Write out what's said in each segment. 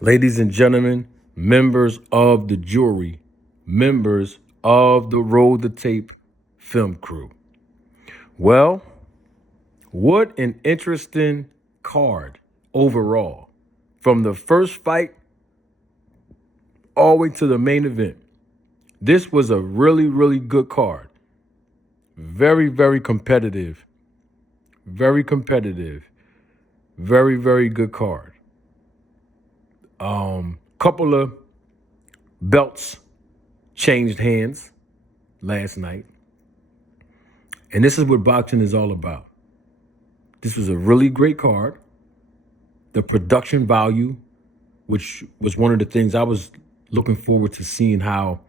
Ladies and gentlemen, members of the jury, members of the Roll the Tape film crew. Well, what an interesting card overall. From the first fight all the way to the main event. This was a really, really good card. Very, very competitive. Very competitive. Very, very good card. Couple of belts changed hands last night. And this is what boxing is all about. This was a really great card. The production value, which was one of the things I was looking forward to seeing how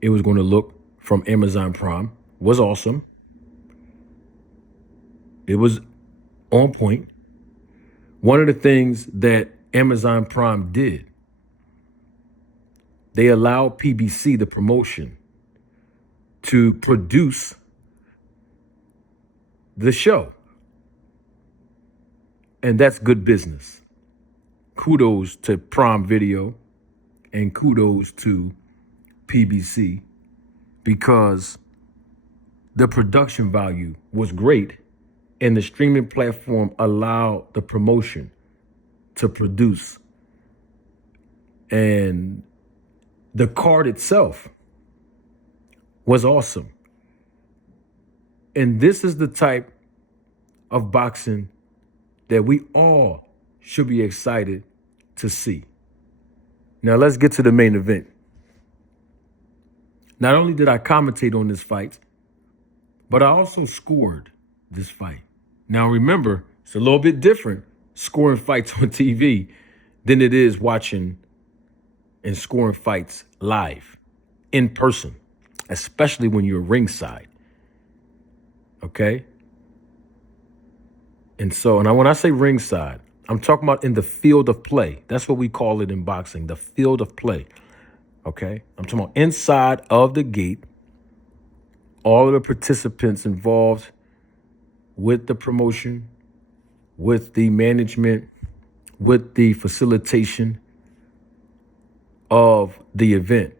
it was going to look from Amazon Prime, was awesome. It was on point. One of the things that Amazon Prime did, they allowed PBC, the promotion, to produce the show. And that's good business. Kudos to Prime Video and kudos to PBC because the production value was great and the streaming platform allowed the promotion to produce. And the card itself was awesome. And this is the type of boxing that we all should be excited to see. Now let's get to the main event. Not only did I commentate on this fight, but I also scored this fight. Now remember, it's a little bit different scoring fights on TV than it is watching and scoring fights live, in person, especially when you're ringside. Okay? And when I say ringside, I'm talking about in the field of play. That's what we call it in boxing, the field of play. Okay? I'm talking about inside of the gate, all of the participants involved with the promotion, with the management, with the facilitation of the event,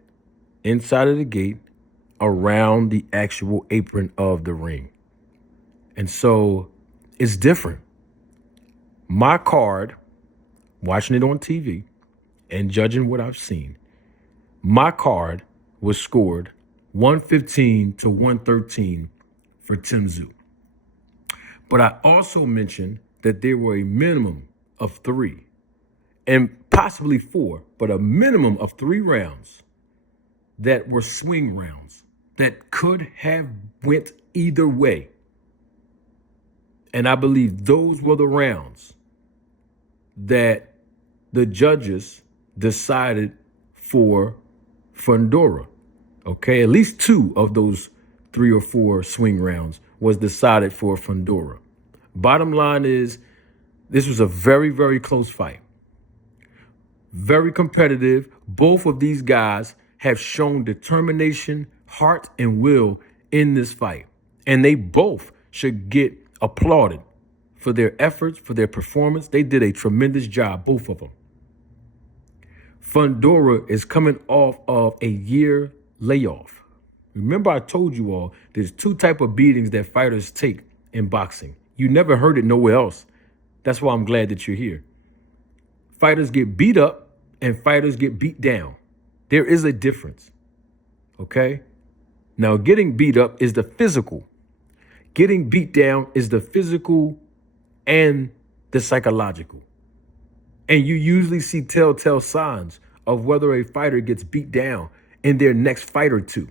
inside of the gate, around the actual apron of the ring. And so it's different. My card, watching it on TV and judging what I've seen, my card was scored 115 to 113 for Tszyu. But I also mentioned that there were a minimum of 3 and possibly 4, but a minimum of 3 rounds that were swing rounds that could have went either way. And I believe those were the rounds that the judges decided for Fundora. Okay, at least 2 of those 3 or 4 swing rounds was decided for Fundora. Bottom line is, this was a very, very close fight. Very competitive. Both of these guys have shown determination, heart, and will in this fight. And they both should get applauded for their efforts, for their performance. They did a tremendous job, both of them. Fundora is coming off of a year layoff. Remember, I told you all, there's 2 types of beatings that fighters take in boxing. You never heard it nowhere else. That's why I'm glad that you're here. Fighters get beat up and fighters get beat down. There is a difference, okay? Now, getting beat up is the physical. Getting beat down is the physical and the psychological. And you usually see telltale signs of whether a fighter gets beat down in their next fight or 2.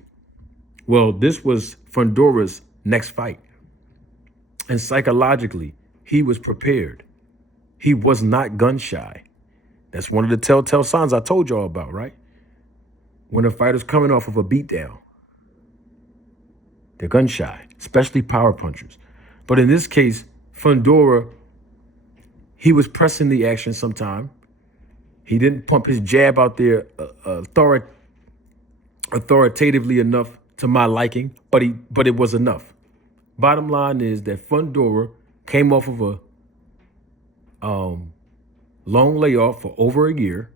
Well, this was Fundora's next fight. And psychologically, he was prepared. He was not gun shy. That's one of the telltale signs I told y'all about, right? When a fighter's coming off of a beatdown, they're gun shy, especially power punchers. But in this case, Fundora, he was pressing the action sometime. He didn't pump his jab out there authoritatively enough to my liking, but it was enough. Bottom line is that Fundora came off of a long layoff for over a year.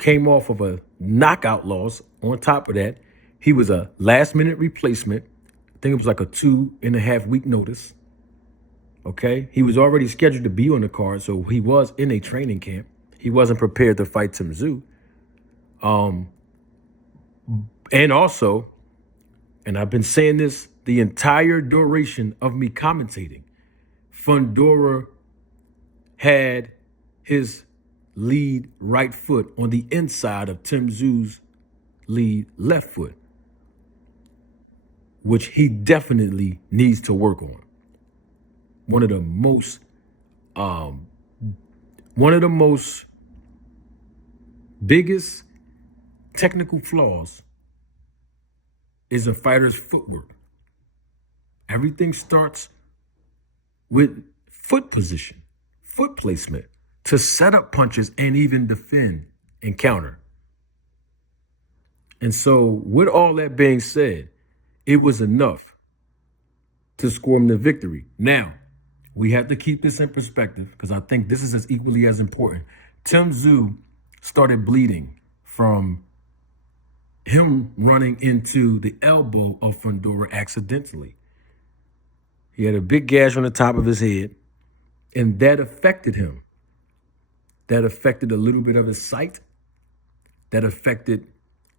came off of a knockout loss. On top of that, he was a last minute replacement. I think it was like a 2.5 week notice. Okay. He was already scheduled to be on the card, so he was in a training camp. He wasn't prepared to fight Tszyu. And also, and I've been saying this the entire duration of me commentating, Fundora had his lead right foot on the inside of Tszyu's lead left foot, which he definitely needs to work on. One of the most biggest technical flaws is a fighter's footwork. Everything starts with foot position, foot placement to set up punches and even defend and counter. And so with all that being said, it was enough to score him the victory. Now, we have to keep this in perspective because I think this is as equally as important. Tszyu started bleeding from him running into the elbow of Fundora accidentally. He had a big gash on the top of his head, and that affected him. That affected a little bit of his sight. That affected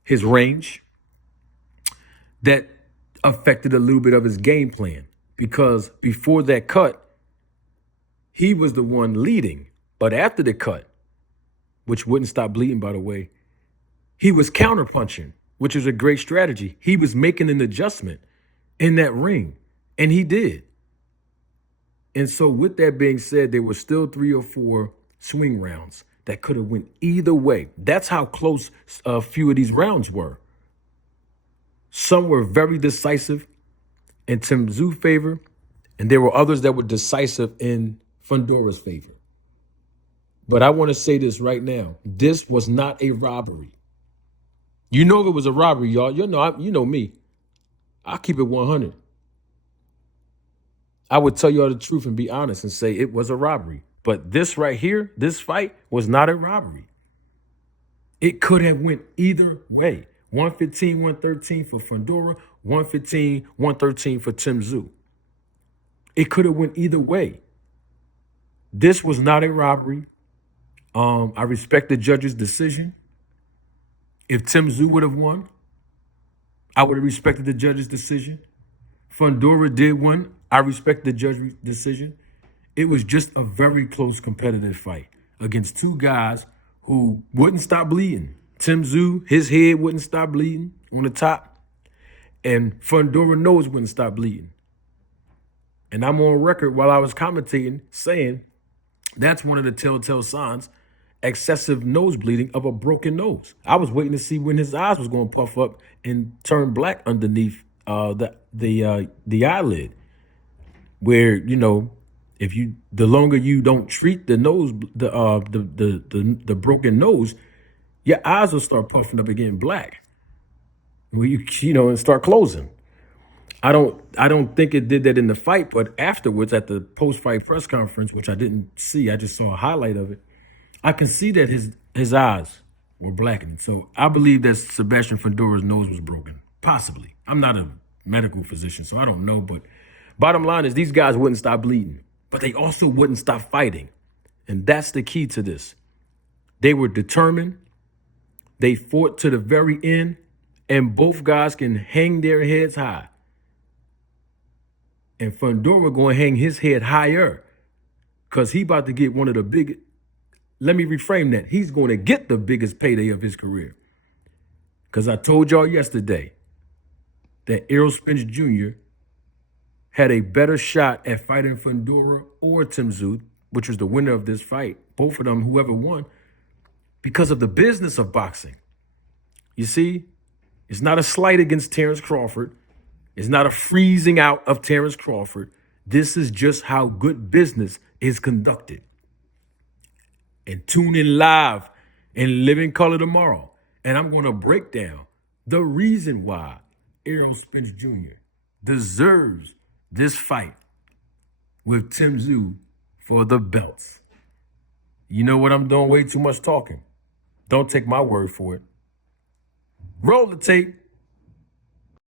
his range. That affected a little bit of his game plan. Because before that cut, he was the one leading. But after the cut, which wouldn't stop bleeding, by the way, he was counterpunching, which is a great strategy. He was making an adjustment in that ring, and he did. And so with that being said, there were still 3 or 4 swing rounds that could have went either way. That's how close a few of these rounds were. Some were very decisive in Tszyu's favor, and there were others that were decisive in Fundora's favor. But I want to say this right now. This was not a robbery. You know if it was a robbery, y'all. You know me. I'll keep it 100. I would tell y'all the truth and be honest and say it was a robbery. But this right here, this fight was not a robbery. It could have went either way. 115, 113 for Fundora, 115, 113 for Tszyu. It could have went either way. This was not a robbery. I respect the judge's decision. If Tszyu would have won, I would have respected the judge's decision. Fundora did win. I respect the judge's decision. It was just a very close competitive fight against 2 guys who wouldn't stop bleeding. Tszyu, his head wouldn't stop bleeding on the top, and Fundora nose wouldn't stop bleeding. And I'm on record while I was commentating saying that's one of the telltale signs, excessive nose bleeding of a broken nose. I was waiting to see when his eyes was going to puff up and turn black underneath the eyelid, where the longer you don't treat the nose, the broken nose, your eyes will start puffing up and getting black. And start closing. I don't think it did that in the fight, but afterwards at the post-fight press conference, which I didn't see, I just saw a highlight of it. I can see that his eyes were blackening. So I believe that Sebastian Fundora's nose was broken. Possibly. I'm not a medical physician, so I don't know. But bottom line is these guys wouldn't stop bleeding, but they also wouldn't stop fighting. And that's the key to this. They were determined. They fought to the very end, and both guys can hang their heads high. And Fundora going to hang his head higher because he about to get one of the biggest. Let me reframe that. He's going to get the biggest payday of his career. Because I told y'all yesterday that Errol Spence Jr. had a better shot at fighting Fundora or Tszyu, which was the winner of this fight. Both of them, whoever won, because of the business of boxing. You see, it's not a slight against Terrence Crawford. It's not a freezing out of Terrence Crawford. This is just how good business is conducted. And tune in live in Living Color tomorrow. And I'm going to break down the reason why Errol Spence Jr. deserves this fight with Tszyu for the belts. You know what? I'm doing way too much talking. Don't take my word for it. Roll the tape.